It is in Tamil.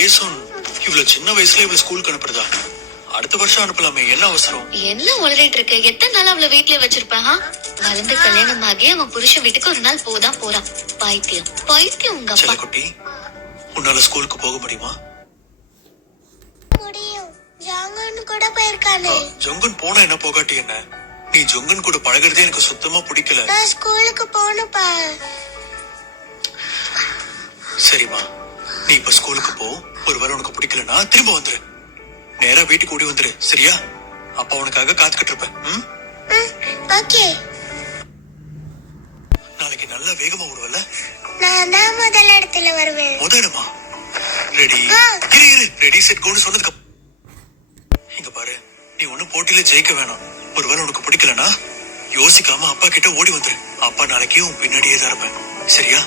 ஏசோன் இவ்வளவு சின்ன வயசுல இவ்வளவு ஸ்கூலுக்கு அனுப்புறதா? அடுத்த வருஷம் அனுப்பலாமே, என்ன அவசரம்? என்ன உளறிட்டு இருக்க? எத்தனை நாள் அவளை வீட்லயே வச்சிருப்பேன்? வளர்ந்து கல்யாணம் ஆகி அவன் புருஷன் வீட்டுக்கு ஒரு நாள் போதான் போறான். பைத்தியம் பைத்தியம் உங்க அப்பா. குட்டி, உன்னால ஸ்கூலுக்கு போக முடியுமா? முடியும். ஜாங்கன் கூட போயிருக்கானே. ஜொங்கன் போனா என்ன, போகாட்டி என்ன? நீ ஜொங்கன் கூட பழகுறதே எனக்கு சுத்தமா பிடிக்கல. நான் ஸ்கூலுக்கு போகணும்பா. சரிம்மா, நீ இப்ப ஸ்கூலுக்கு போ. ஒருவேளை உனக்கு பிடிக்கலன்னா திரும்ப வந்துரு. நேரா வீட்டுக்கு ஓடி வந்துரு, சரியா? அப்பா உனக்காக காத்துக்கிட்டு இருப்பேன். ஓகே. நாளைக்கு நல்லா வேகமா ஓடுவல்ல? நான் தான் முதல் இடத்துல வருவேன். முதலிடமா? ரெடி இரு ரெடி செட் கோன்னு சொன்னதுக்கு இங்க பாரு, நீ ஒண்ணு போட்டியில ஜெயிக்க வேணாம். ஒருவேளை உனக்கு பிடிக்கலன்னா யோசிக்காம அப்பா கிட்ட ஓடி வந்துரு. அப்பா நாளைக்கு உன் பின்னாடியே தான் இருப்பேன், சரியா?